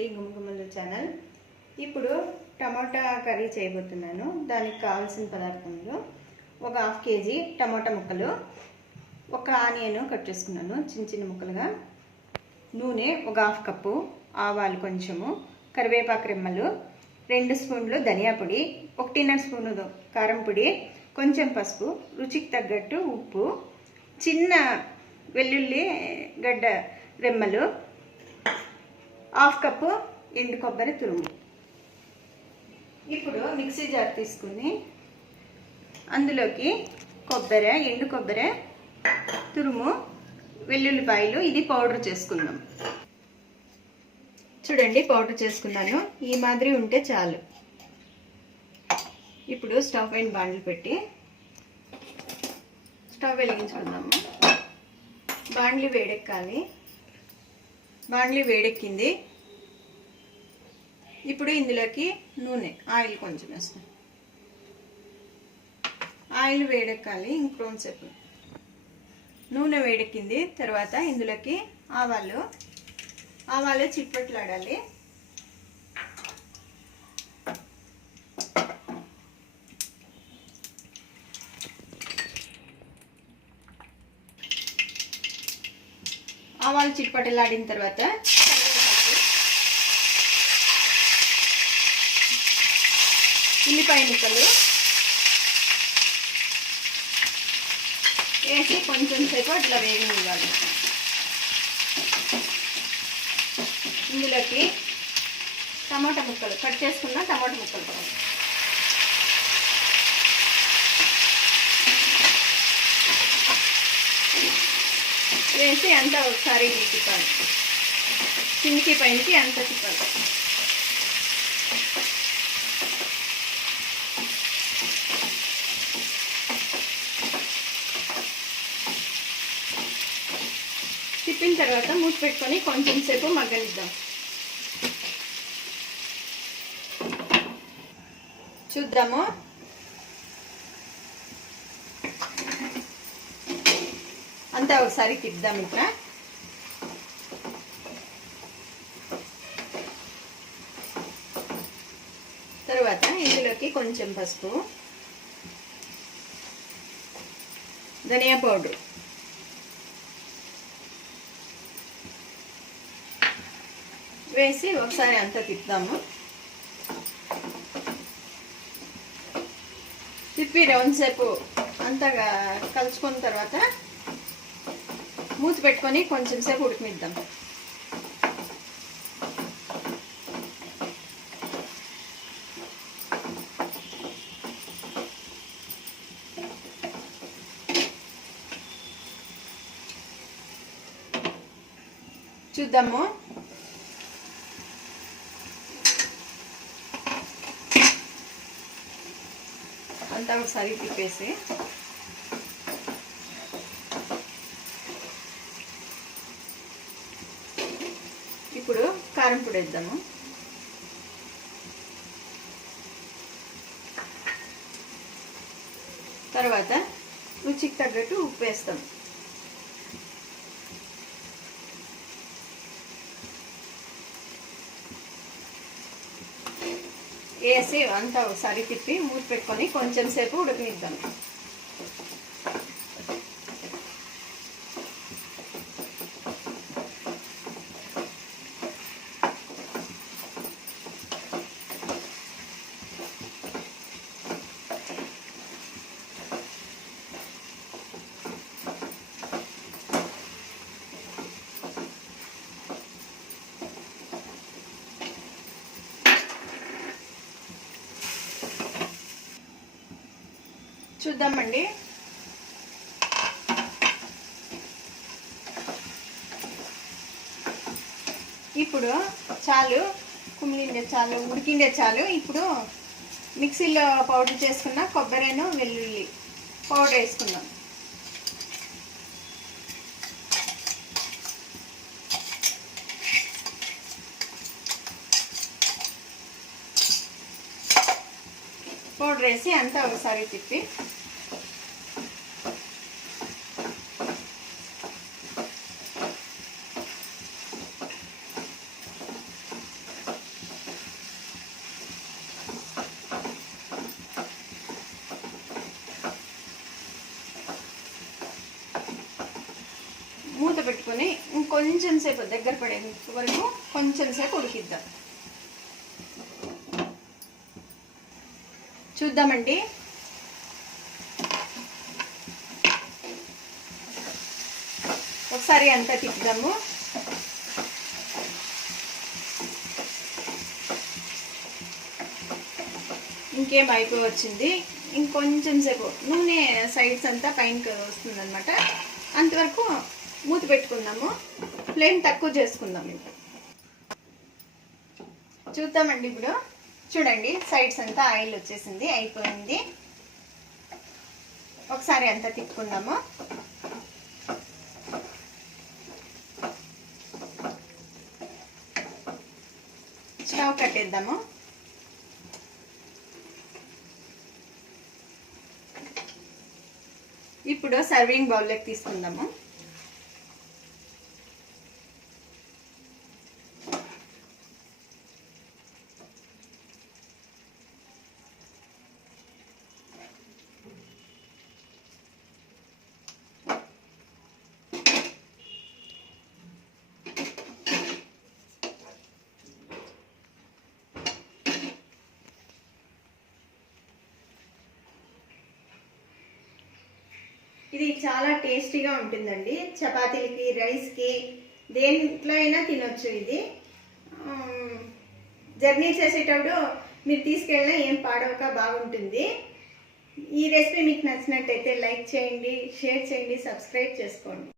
Shri గుమగుమల channel. ఇప్పుడు టమాటా curry చేయబోతున్నాను. దానికి కావాల్సిన పదార్థాలు ఒక 1/2 కేజీ టమాటా ముక్కలు, ఒక ఆనియన్ కట్ చేసుకున్నాను చిన్న చిన్న ముక్కలుగా, నూనె ఒక 1/2 కప్పు, ఆవాలు కొంచెము, కరివేపాకు రెమ్మలు, 2 స్పూన్లు ధనియా పొడి, 1.5 స్పూను కారం పొడి, కొంచెం పసుపు, రుచికి తగ్గట్టు ఉప్పు, చిన్న వెల్లుల్లి గడ్డ రెమ్మలు, 1/2 కప్పు ఎండు కొబ్బరి తురుము. ఇప్పుడు మిక్సీ జార్ తీసుకుని అందులోకి కొబ్బరి, ఎండు కొబ్బరి తురుము, వెల్లుల్లిపాయలు ఇది పౌడర్ చేసుకుందాం. చూడండి, పౌడర్ చేసుకున్నాను. ఈ మాదిరి ఉంటే చాలు. ఇప్పుడు స్టవ్ పైన బాండ్లు పెట్టి స్టవ్ వెలిగించుకుందాము. బాండ్లు వేడెక్కాలి. బాండ్లు వేడెక్కింది. ఇప్పుడు ఇందులోకి నూనె, ఆయిల్ కొంచెం వేస్తాం. ఆయిల్ వేడెక్కాలి ఇంకొంచెంసేపు. నూనె వేడెక్కింది. తర్వాత ఇందులోకి ఆవాలు చిట్పట్లాడాలి. ఆవాలు చిట్పటలాడిన తర్వాత ఉల్లిపాయ ముక్కలు వేసి కొంచెం సేపు అట్లా వేగనివ్వాలి. ఇందులోకి టమాటా ముక్కలు, కట్ చేసుకున్న టమాటా ముక్కలు వేసి అంతా ఒకసారి తిప్పాలి. కిందికి పైనకి అంతా తిప్పాలి. తిప్పిన తర్వాత మూసి పెట్టుకొని కొంచెం సేపు మగ్గనిద్దాం. చూద్దాము. అంతా ఒకసారి తిప్పుదాం ఇట్లా. తర్వాత ఇందులోకి కొంచెం పసుపు, ధనియా పౌడర్, వేసి ఒకసారి అంతా తిప్పుదాము. తిప్పి రౌండ్సేపు అంతగా కలుసుకున్న తర్వాత మూత పెట్టుకొని కొంచెం సేపు ఉడికిద్దాం. చూద్దాము. అంతా ఒకసారి తిప్పేసి ఇప్పుడు కారం పొడి వేద్దాము. తర్వాత రుచికి తగ్గట్టు ఉప్పు వేస్తాం. వేసి అంతా ఒకసారి తిప్పి మూత పెట్టుకొని కొంచెం సేపు ఉడకనిద్దాం. చూద్దామండి. ఇప్పుడు చాలు, కుమిలిండే చాలు, ఉడికిండే చాలు. ఇప్పుడు మిక్సీలో పౌడర్ చేసుకున్న కొబ్బరిను వెల్లుల్లి పౌడర్ వేసుకుందాం. పౌడర్ వేసి అంతా ఒకసారి తిప్పి పెట్టుకొని ఇంకొంచెం సేపు దగ్గర పడే వరకు కొంచెం సేపు ఉడికిద్దాం. చూద్దామండి. ఒకసారి అంతా తిప్పుదాము. ఇంకేం అయిపోయి వచ్చింది. ఇంకొంచెం సేపు నూనె సైడ్స్ అంతా పైనకి వస్తుందన్నమాట. అంతవరకు మూత పెట్టుకుందాము. ఫ్లేమ్ తక్కువ చేసుకుందాం. చూద్దామండి. ఇప్పుడు చూడండి, సైడ్స్ అంతా ఆయిల్ వచ్చేసింది, అయిపోయింది. ఒకసారి అంతా తిప్పుకుందాము. స్టవ్ కట్టేద్దాము. ఇప్పుడు సర్వింగ్ బౌల్లోకి తీసుకుందాము. ఇది చాలా టేస్టీగా ఉంటుందండి. చపాతీలకి, రైస్కి, దేంట్లో అయినా తినొచ్చు. ఇది జర్నీ చేసేటప్పుడు మీరు తీసుకెళ్ళినా ఏం పాడవక బాగుంటుంది. ఈ రెసిపీ మీకు నచ్చినట్టయితే లైక్ చేయండి, షేర్ చేయండి, సబ్స్క్రైబ్ చేసుకోండి.